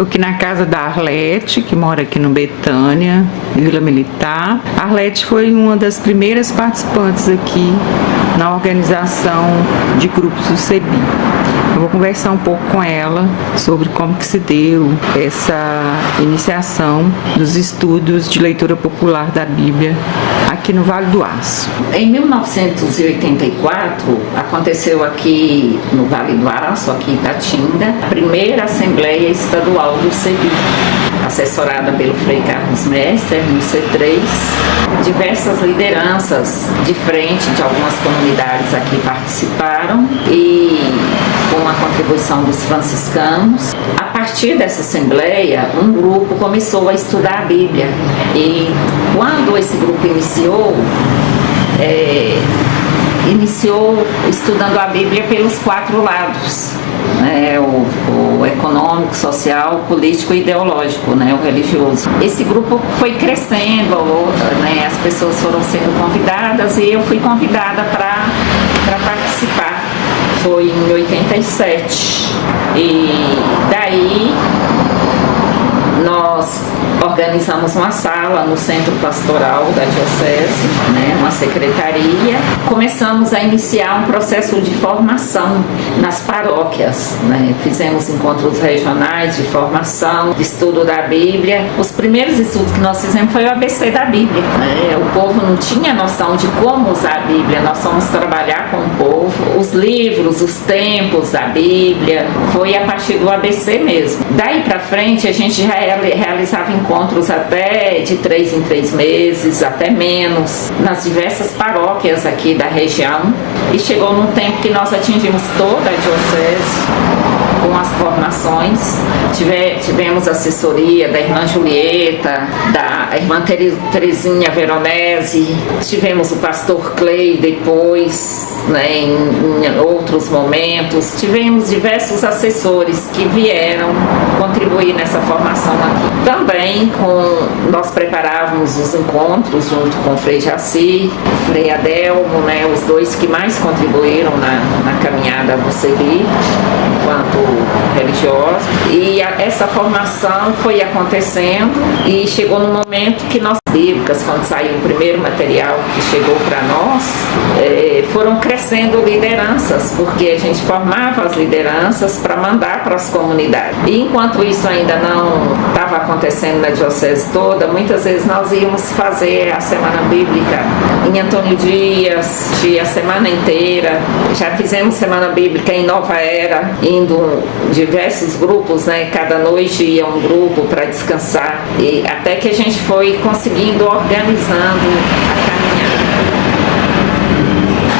Estou aqui na casa da Arlete, que mora aqui no Betânia, Vila Militar. A Arlete foi uma das primeiras participantes aqui na organização de grupos do CEBI. Eu vou conversar um pouco com ela sobre como que se deu essa iniciação dos estudos de leitura popular da Bíblia aqui no Vale do Aço. Em 1984, aconteceu aqui no Vale do Aço, aqui em Ipatinga, a primeira Assembleia Estadual do CEBI, assessorada pelo Frei Carlos Messer, no C3. Diversas lideranças de frente de algumas comunidades aqui participaram e com a contribuição dos franciscanos. A partir dessa assembleia, um grupo começou a estudar a Bíblia e quando esse grupo iniciou estudando a Bíblia pelos 4 lados, né, o econômico, social, político e ideológico, né, o religioso. Esse grupo foi crescendo, né, as pessoas foram sendo convidadas e eu fui convidada para participar. Foi em 87 e daí nós organizamos uma sala no centro pastoral da diocese, né, uma secretaria. Começamos a iniciar um processo de formação nas paróquias, né? Fizemos encontros regionais de formação, de estudo da Bíblia. Os primeiros estudos que nós fizemos foi o ABC da Bíblia, né? O povo não tinha noção de como usar a Bíblia, nós fomos trabalhar com o povo. Os livros, os tempos da Bíblia, foi a partir do ABC mesmo. Daí para frente a gente já realizava encontros até de 3 em 3 meses, até menos, nas diversas paróquias aqui da região. E chegou num tempo que nós atingimos toda a diocese com as formações. Tivemos assessoria da irmã Julieta, da irmã Terezinha Veronese, tivemos o pastor Clay depois, né, em outros momentos. Tivemos diversos assessores que vieram contribuir nessa formação aqui. Também nós preparávamos os encontros junto com o Frei Jaci, o Frei Adelmo, né, os dois que mais contribuíram na caminhada do CEBI enquanto religiosos. E essa formação foi acontecendo e chegou no momento que nós bíblicas, quando saiu o primeiro material que chegou para nós, foram crescendo lideranças, porque a gente formava as lideranças para mandar para as comunidades. E enquanto isso ainda não estava acontecendo na diocese toda, muitas vezes nós íamos fazer a semana bíblica em Antônio Dias, a semana inteira. Já fizemos semana bíblica em Nova Era, indo diversos grupos, né? Cada noite ia um grupo para descansar, e até que a gente foi conseguindo organizando a caminhada.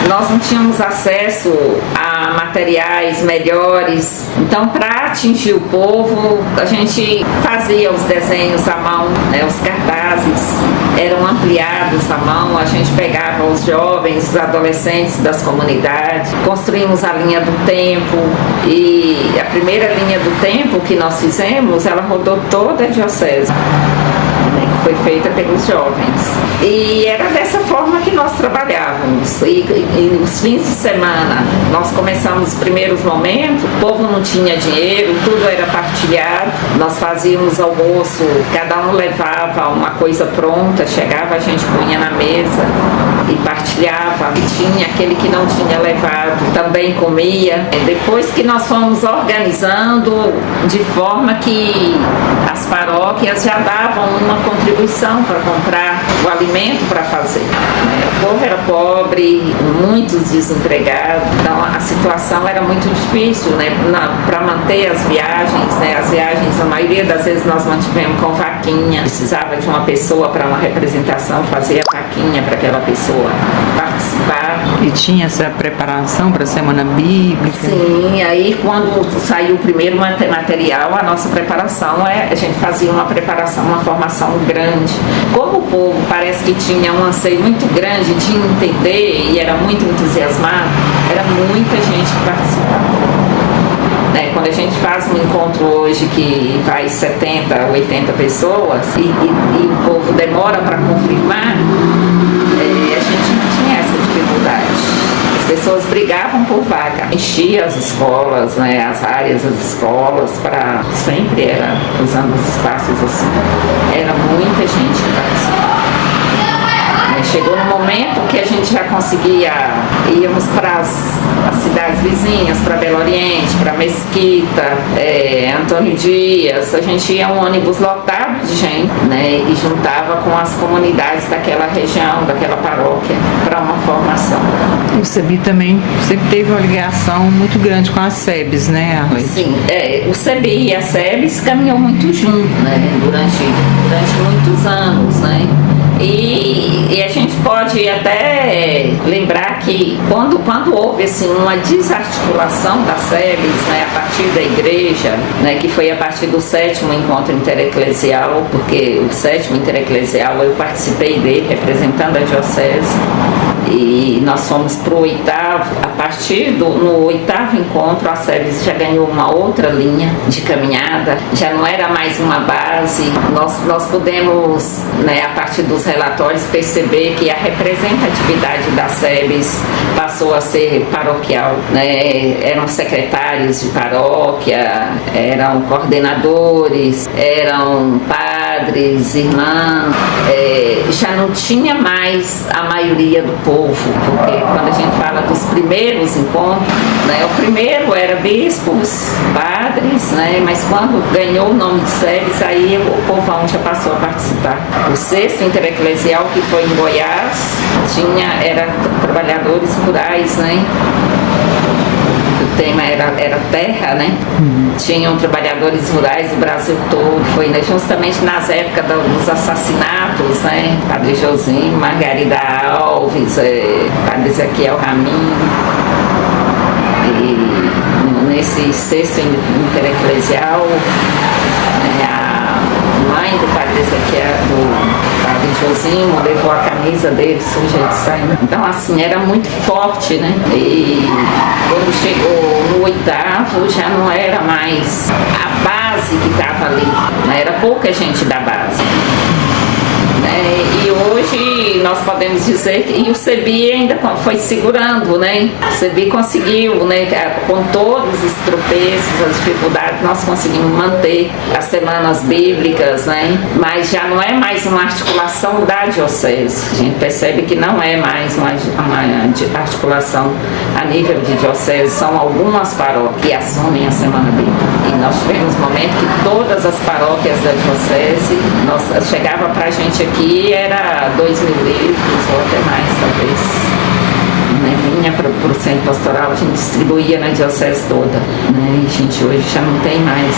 Nós não tínhamos acesso a materiais melhores, então para atingir o povo a gente fazia os desenhos à mão, né? Os cartazes eram ampliados à mão, a gente pegava os jovens, os adolescentes das comunidades, construímos a linha do tempo, e a primeira linha do tempo que nós fizemos, ela rodou toda a diocese. Foi feita pelos jovens. E era dessa forma que nós trabalhávamos. E nos fins de semana, nós começamos os primeiros momentos, o povo não tinha dinheiro, tudo era partilhado. Nós fazíamos almoço, cada um levava uma coisa pronta, chegava, a gente punha na mesa e partilhava. E tinha aquele que não tinha levado, também comia. Depois que nós fomos organizando de forma que as paróquias já davam uma contribuição para comprar o alimento para fazer. O povo era pobre, muitos desempregados, então a situação era muito difícil, né, para manter as viagens, né? As viagens, a maioria das vezes nós mantivemos com vaquinha, precisava de uma pessoa para uma representação, fazer a vaquinha para aquela pessoa participar. E tinha essa preparação para a Semana Bíblica? Sim, aí quando saiu o primeiro material, a nossa preparação a gente fazia uma preparação, uma formação grande. Como o povo parece que tinha um anseio muito grande de entender e era muito entusiasmado, era muita gente que participava. Quando a gente faz um encontro hoje que vai 70, 80 pessoas e o povo demora para confirmar, a gente não tinha essa dificuldade. As pessoas pessoas brigavam por vaga. Enchia as escolas, né, as áreas das escolas, sempre era usando os espaços assim. Era muita gente que participava. Chegou no momento que a gente já conseguia, íamos para as cidades vizinhas, para Belo Oriente, para Mesquita, Antônio Dias, a gente ia um ônibus lotado de gente, né, e juntava com as comunidades daquela região, daquela paróquia, para uma formação. O SEBI também sempre teve uma ligação muito grande com as SEBs, né, Arlete? Sim, o SEBI e a SEBs caminhou muito junto, né, durante muitos anos, né. E a gente pode até lembrar que quando houve assim, uma desarticulação das SEBs, né, a partir da igreja, né, que foi a partir do 7º encontro intereclesial, porque o 7º intereclesial eu participei dele representando a diocese, e nós fomos para o 8º, a partir no 8º encontro a SEBs já ganhou uma outra linha de caminhada, já não era mais uma base, nós pudemos, né, a partir dos relatórios perceber que a representatividade das SEBs passou a ser paroquial, né? Eram secretários de paróquia, eram coordenadores, eram padres, irmãs, já não tinha mais a maioria do povo, porque quando a gente fala dos primeiros encontros, né, o primeiro era bispos, padres, né, mas quando ganhou o nome de SEBs, aí o povão já passou a participar. O 6º intereclesial, que foi em Goiás, era trabalhadores rurais, né? O tema era terra, né? Tinham trabalhadores rurais do Brasil todo, foi, né, justamente nas épocas dos assassinatos, né? Padre Josinho, Margarida Alves, Padre Ezequiel Ramin. E nesse 6º intereclesial, a mãe do Padre Ezequiel, do Padre Josinho, levou a camisa dele suja de sangue. Então, assim, era muito forte, né? E quando chegou no 8º, já não era mais a base que estava ali, né? Era pouca gente da base. E hoje nós podemos dizer que o SEBI ainda foi segurando, né? O SEBI conseguiu, né? Com todos os tropeços, as dificuldades, nós conseguimos manter as semanas bíblicas, né? Mas já não é mais uma articulação da diocese. A gente percebe que não é mais uma articulação a nível de diocese, são algumas paróquias que assumem a semana bíblica. E nós tivemos um momento que todas as paróquias da diocese, chegava pra gente aqui, era 2.000 livros ou até mais, talvez, né? Vinha para o centro pastoral, a gente distribuía na diocese toda, né? E a gente hoje já não tem mais,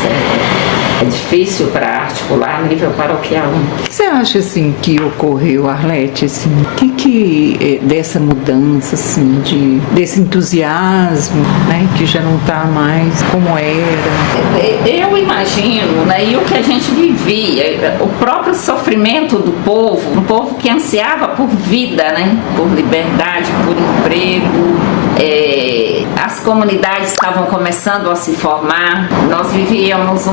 é difícil para articular a nível paroquial. O que você acha, assim, que ocorreu, Arlete, assim, que dessa mudança, assim, desse entusiasmo, né, que já não está mais como era? Eu imagino, né, e o que a gente vivia, o próprio sofrimento do povo, um povo que ansiava por vida, né, por liberdade, por emprego, as comunidades estavam começando a se formar, nós vivíamos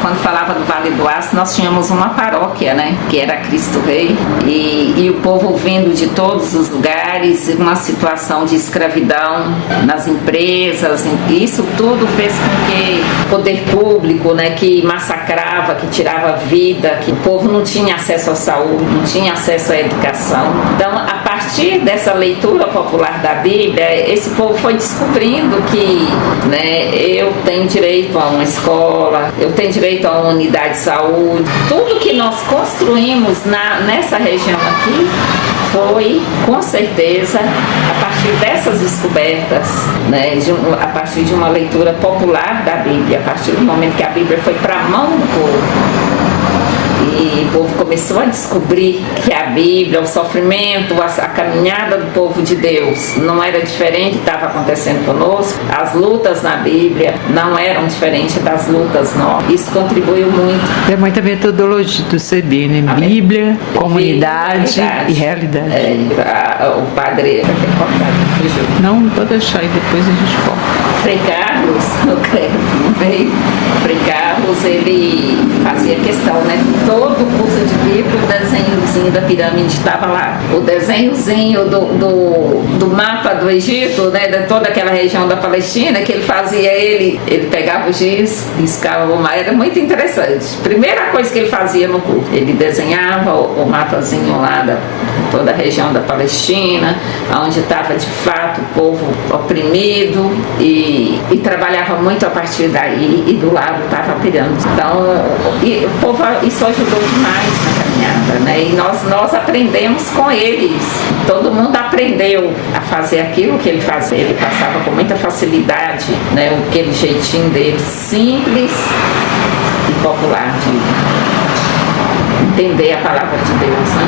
quando falava do Vale do Aço, nós tínhamos uma paróquia, né, que era Cristo Rei, e o povo vindo de todos os lugares, uma situação de escravidão nas empresas, isso tudo fez com que o poder público, né, que massacrava, que tirava vida, que o povo não tinha acesso à saúde, não tinha acesso à educação. Então, a partir dessa leitura popular da Bíblia, esse povo foi descobrindo que, né, eu tenho direito a uma escola, eu tenho direito a uma unidade de saúde. Tudo que nós construímos nessa região aqui foi, com certeza, a partir dessas descobertas, né, a partir de uma leitura popular da Bíblia, a partir do momento que a Bíblia foi para a mão do povo. E o povo começou a descobrir que a Bíblia, o sofrimento, a caminhada do povo de Deus não era diferente do que estava acontecendo conosco. As lutas na Bíblia não eram diferentes das lutas nossas. Isso contribuiu muito. É muita metodologia do SEBI, né? Bíblia, comunidade e realidade. O padre... Não, pode deixar e depois a gente corta. Frei Carlos, no Frei Carlos, ele fazia questão, né? Todo o curso de Bíblia, desenhozinho da pirâmide estava lá. O desenhozinho do mapa do Egito, né, de toda aquela região da Palestina, que ele fazia, ele pegava o giz, riscava o mar, era muito interessante. Primeira coisa que ele fazia no curso, ele desenhava o mapazinho lá da toda a região da Palestina, onde estava de fato o povo oprimido, e trabalhava muito a partir daí, e do lado estava a pirâmide. Então, o povo, isso ajudou demais na caminhada, né? E nós aprendemos com eles. Todo mundo aprendeu a fazer aquilo que ele fazia. Ele passava com muita facilidade, né? Aquele jeitinho dele, simples e popular de entender a palavra de Deus, né?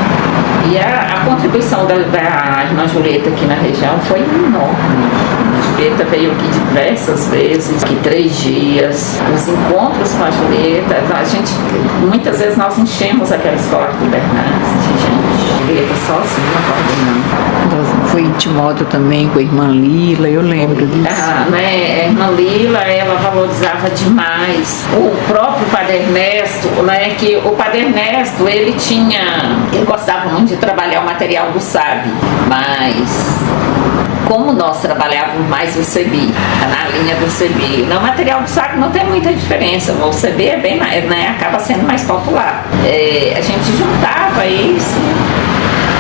E a contribuição da irmã Julieta aqui na região foi enorme. A Julieta veio aqui diversas vezes, aqui 3 dias, os encontros com a Julieta, muitas vezes nós enchemos aquela escola do Bernardes, gente. A Julieta sozinha coordenando. Foi intimado também com a irmã Lila, eu lembro disso. A irmã Lila, ela valorizava demais o próprio Padre Ernesto, né? Que o Padre Ernesto, ele gostava muito de trabalhar o material do SAB, mas como nós trabalhávamos mais o CEBI, na linha do CEBI, no material do SAB não tem muita diferença, o CEBI é bem mais, né? Acaba sendo mais popular. A gente juntava isso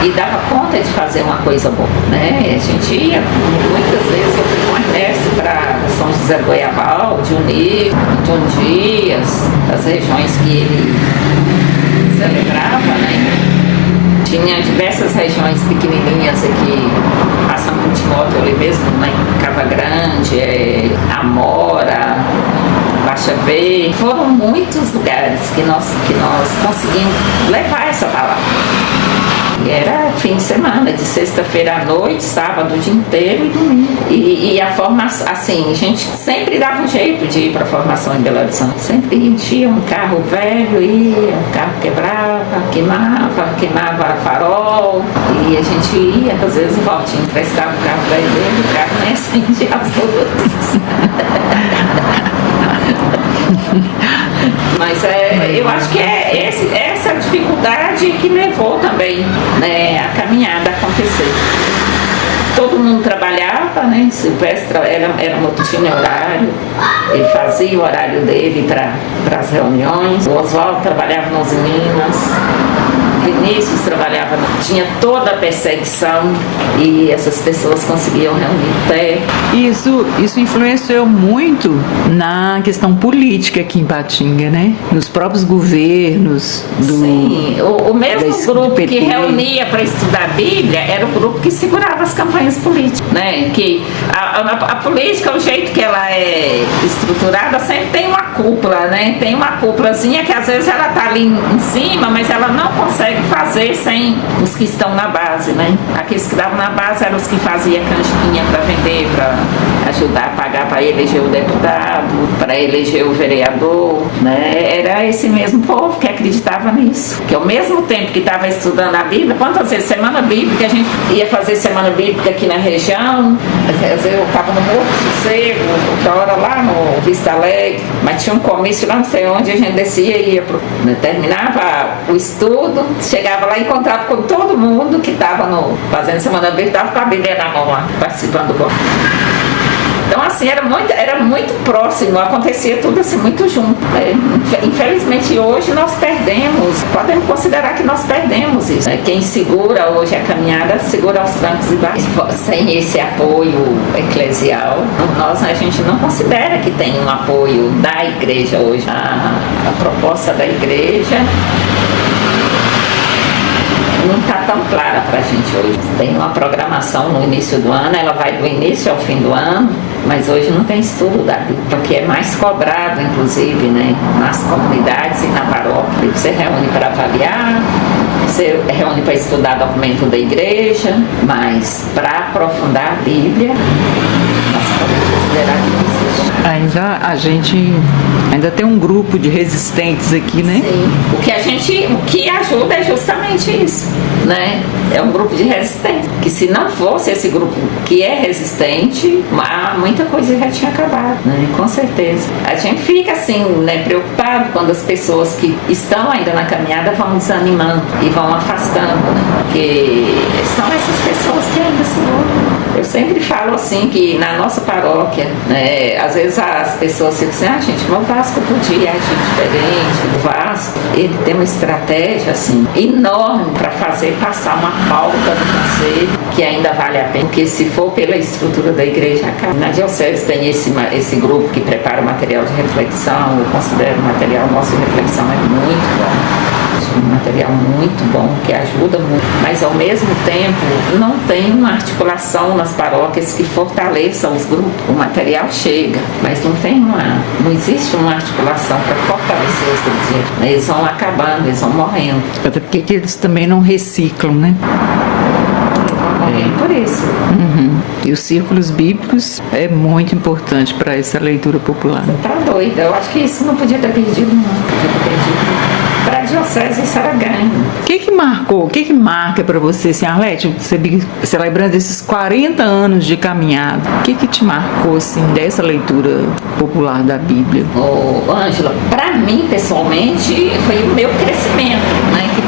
e dava conta de fazer uma coisa boa, né? A gente ia, muitas vezes eu fui com o Ernesto para São José do Goiabal, de Unir, Antônio Dias, as regiões que ele celebrava, né? Tinha diversas regiões pequenininhas aqui, passando por Timóteo ali mesmo, né? Cava Grande, Amora, Baixa Verde. Foram muitos lugares que nós conseguimos levar essa palavra. E era fim de semana, de sexta-feira à noite, sábado o dia inteiro e domingo. E a formação, assim, a gente sempre dava um jeito de ir para a formação em Belo Horizonte. Sempre enchia um carro velho, ia, o carro queimava farol. E a gente ia, às vezes o Valtinho emprestava o carro velho dele, o carro nem acendia as luzes. Mas eu acho que é essa dificuldade que levou também, né, a caminhada a acontecer. Todo mundo trabalhava, né? Silvestre era tinha horário, ele fazia o horário dele para as reuniões. O Oswaldo trabalhava nas Minas, Vinícius trabalhava, tinha toda a perseguição e essas pessoas conseguiam reunir pé. Isso influenciou muito na questão política aqui em Patinga, né? Nos próprios governos. Sim, o mesmo grupo que reunia para estudar a Bíblia era o grupo que segurava as campanhas políticas, né? Que a política, o jeito que ela é estruturada, sempre tem uma cúpula, né? Tem uma cúpulazinha que às vezes ela tá ali em cima, mas ela não consegue fazer sem os que estão na base, né? Aqueles que estavam na base eram os que faziam canjiquinha para vender, para ajudar a pagar para eleger o deputado, para eleger o vereador, né? Era esse mesmo povo que acreditava nisso. Que ao mesmo tempo que estava estudando a Bíblia, quantas vezes semana bíblica, a gente ia fazer semana bíblica aqui na região, às vezes eu estava no Morro Sossego, outra hora lá no Vista Alegre, mas tinha um comício lá não sei onde, a gente descia e ia terminava o estudo, chegava lá e encontrava com todo mundo que estava fazendo semana bíblica, estava com a Bíblia na mão lá, participando do culto. Então, assim, era muito próximo, acontecia tudo assim, muito junto. Infelizmente, hoje nós perdemos, podemos considerar que nós perdemos isso. Quem segura hoje a caminhada, segura aos trancos e barrancos. Sem esse apoio eclesial, a gente não considera que tem um apoio da igreja hoje. A proposta da igreja não está tão clara para a gente hoje. Tem uma programação no início do ano, ela vai do início ao fim do ano, mas hoje não tem estudo da Bíblia, o que é mais cobrado, inclusive, né, nas comunidades e na paróquia. Você reúne para avaliar, você reúne para estudar documento da igreja, mas para aprofundar a Bíblia, nós podemos considerar que não existe. A gente ainda tem um grupo de resistentes aqui, né? Sim. O que ajuda é justamente isso, né? É um grupo de resistentes. Que se não fosse esse grupo que é resistente, muita coisa já tinha acabado, né? Com certeza. A gente fica assim, né, preocupado quando as pessoas que estão ainda na caminhada vão desanimando e vão afastando, né? Porque são essas pessoas que ainda se voltam. Eu sempre falo assim que na nossa paróquia, né, às vezes as pessoas ficam assim, gente, mas o Vasco podia agir diferente. O Vasco, ele tem uma estratégia assim enorme para fazer passar uma pauta do conselho que ainda vale a pena, porque se for pela estrutura da igreja, acaba. Na diocese tem esse grupo que prepara o material de reflexão. Eu considero o material nosso de reflexão é muito bom. Um material muito bom, que ajuda muito, mas ao mesmo tempo não tem uma articulação nas paróquias que fortaleçam os grupos. O material chega, mas não existe uma articulação para fortalecer os grupos. Eles vão acabando, eles vão morrendo. Até porque eles também não reciclam, né? Por isso. E os círculos bíblicos é muito importante para essa leitura popular. Você tá doida? Eu acho que isso não podia ter perdido, não. Podia ter perdido. Para a diocese isso era ganho. O que marcou? O que marca para você, assim, Arlete, você celebrando esses 40 anos de caminhada? O que te marcou, assim, dessa leitura popular da Bíblia? Ângela, para mim, pessoalmente, foi o meu crescimento, né? Que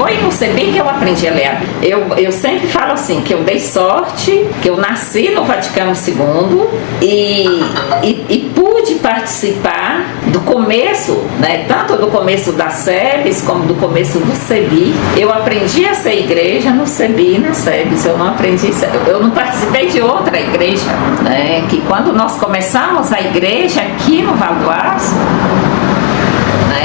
foi no CEBI que eu aprendi a ler a Bíblia. Eu sempre falo assim, que eu dei sorte, que eu nasci no Vaticano II e pude participar do começo, né? Tanto do começo da SEBS como do começo do CEBI. Eu aprendi a ser igreja no CEBI e na SEBS. Eu não participei de outra igreja, né? Que quando nós começamos a igreja aqui no Vale do Aço,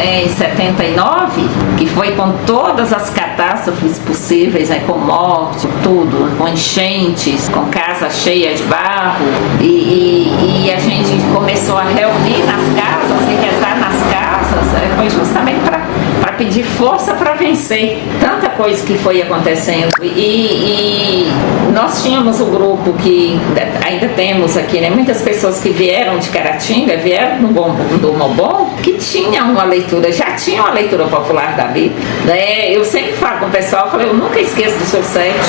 em 79, que foi com todas as catástrofes possíveis, né, com morte, tudo, com enchentes, com casa cheia de barro, e a gente começou a reunir nas casas e rezar nas casas, foi justamente para pedir força para vencer tanta coisa que foi acontecendo. E nós tínhamos um grupo que ainda temos aqui, né, muitas pessoas que vieram de Caratinga, vieram do Mobon, que tinham uma leitura, já tinham uma leitura popular da Bíblia, né? Eu sempre falo com o pessoal, eu nunca esqueço do seu Sete.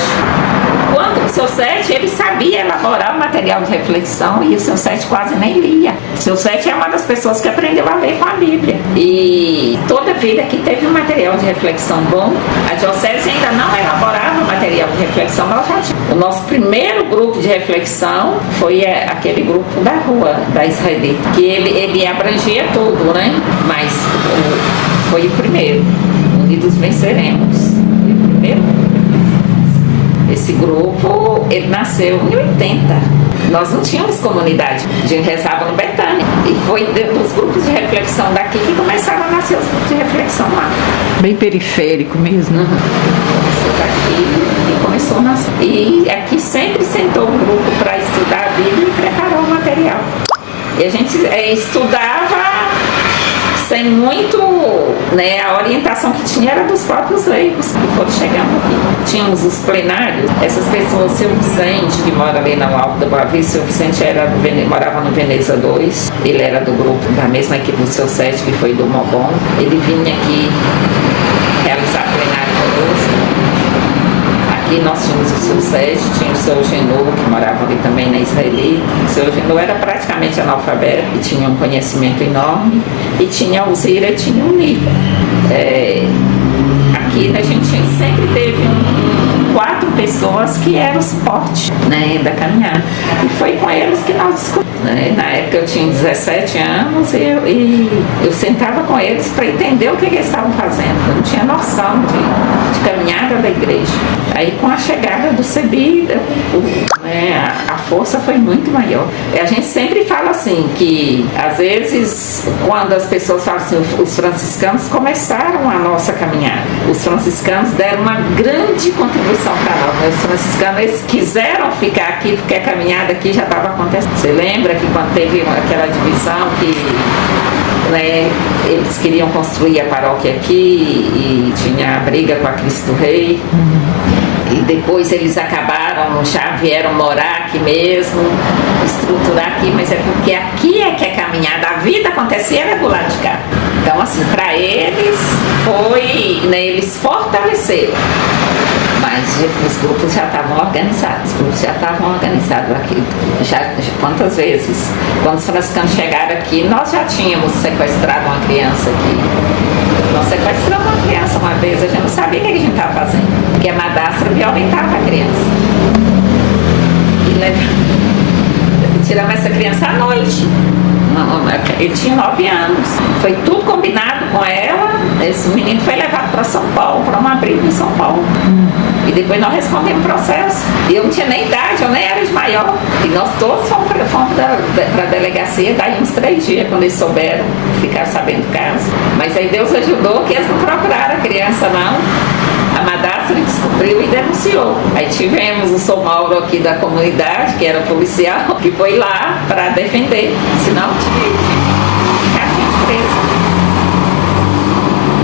Quando o seu Sete, ele sabia elaborar o material de reflexão e o seu Sete quase nem lia. O seu Sete é uma das pessoas que aprendeu a ler com a Bíblia. E toda vida que teve um material de reflexão bom, a diocese ainda não elaborava o material de reflexão, mas já tinha. O nosso primeiro grupo de reflexão foi aquele grupo da rua, da Israelita, que ele abrangia tudo, né? Mas foi o primeiro. Unidos venceremos. Foi o primeiro. Esse grupo, ele nasceu em 80. Nós não tínhamos comunidade, a gente rezava no Betânia. E foi dos grupos de reflexão daqui que começaram a nascer os grupos de reflexão lá. Bem periférico mesmo. Começou daqui e começou a nascer. E aqui sempre sentou um grupo para estudar a Bíblia e preparar o material. E a gente estudava sem muito, né, a orientação que tinha era dos próprios leigos que foram chegando aqui. Tínhamos os plenários, essas pessoas, seu Vicente, que mora ali na Alto da Boa Vista, seu Vicente morava no Veneza 2, ele era do grupo, da mesma equipe do seu Sete, que foi do Mobon, ele vinha aqui realizar plenário conosco. Aqui nós tínhamos o seu Sete, tinha o seu Genô, que morava ali também na Israelita. O seu Genô era praticamente analfabeto e tinha um conhecimento enorme. E tinha o Zira e tinha o Nico. Aqui a gente sempre teve 4 pessoas que eram o suporte, né, da caminhada. E foi com eles que nós descobrimos. Né? Na época eu tinha 17 anos e eu sentava com eles para entender o que eles estavam fazendo. Eu não tinha noção de caminhada da igreja. Aí com a chegada do CEBI, né, a força foi muito maior. E a gente sempre fala assim, que às vezes quando as pessoas falam assim, os franciscanos começaram a nossa caminhada. Os franciscanos deram uma grande contribuição para nós. Né? Os franciscanos, eles quiseram ficar aqui porque a caminhada aqui já estava acontecendo. Você lembra que quando teve aquela divisão que, né, eles queriam construir a paróquia aqui e tinha a briga com a Cristo Rei? E depois eles acabaram, já vieram morar aqui mesmo, estruturar aqui, mas é porque aqui é que a caminhada, a vida acontecia era do lado de cá. Então, assim, para eles foi, né, eles fortaleceram. Mas os grupos já estavam organizados, aqui. Quantas vezes, quando os franciscanos chegaram aqui, nós já tínhamos sequestrado uma criança aqui. Nós sequestramos uma criança uma vez, a gente não sabia o que a gente estava fazendo, porque a madrasta violentava a criança. E tiramos essa criança à noite. Ele tinha 9 anos. Foi tudo combinado com ela. Esse menino foi levado para São Paulo, para um abrigo em São Paulo. E depois nós respondemos o processo. E eu não tinha nem idade, eu nem era de maior. E nós todos fomos para a delegacia, daí uns 3 dias, quando eles souberam, ficaram sabendo do caso. Mas aí Deus ajudou que eles não procuraram a criança, não. A madrasta descobriu e denunciou. Aí tivemos o São Mauro aqui da comunidade, que era policial, que foi lá para defender. Senão tinha ficado presa.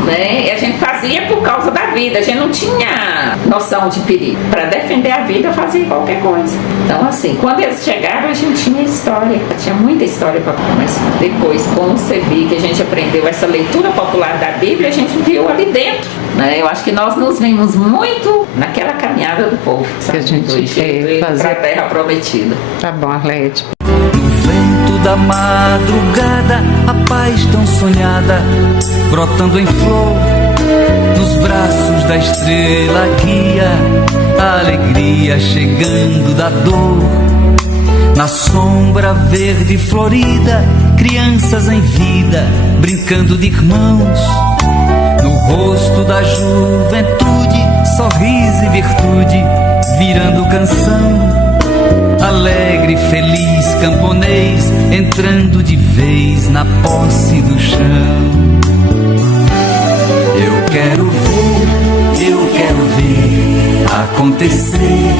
Né? E a gente fazia por causa da vida, a gente não tinha noção de perigo. Para defender a vida, fazia qualquer coisa. Então, assim, quando eles chegaram, a gente tinha história, tinha muita história para contar. Mas depois, com o CEBI, que a gente aprendeu essa leitura popular da Bíblia, a gente viu ali dentro. Né? Eu acho que nós nos vimos muito naquela caminhada do povo, sabe? Que a gente para a terra prometida. Tá bom, Arlete. Da madrugada, a paz tão sonhada, brotando em flor, nos braços da estrela guia, a alegria chegando da dor, na sombra verde florida, crianças em vida, brincando de irmãos, no rosto da juventude, sorriso e virtude, virando canção. Alegre, feliz, camponês, entrando de vez na posse do chão. Eu quero ver acontecer